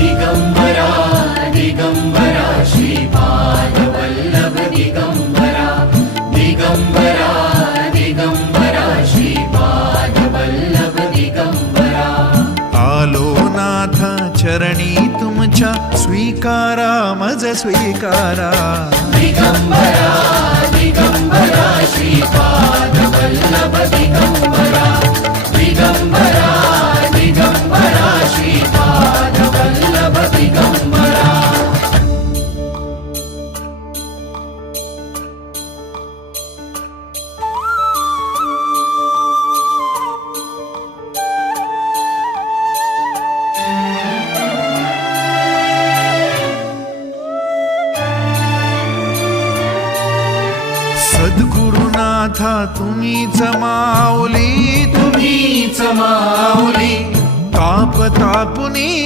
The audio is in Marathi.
दिगंबरा दिगंबरा श्रीपाद वल्लभ दिगंबरा दिगंबरा दिगंबरा श्रीपाद वल्लभ दिगंबरा आलो नाथ चरणी तुमच्या स्वीकारा मज स्वीकारा दिगंबरा दिगंबरा श्रीपाद वल्लभ दिगंबरा दिगंबरा दिगंबरा श्रीपाद वल्लभ दिगंबरा सद्गुरुनाथा तुम्हीच माऊली तुम्हीच माऊली ताप तापुनी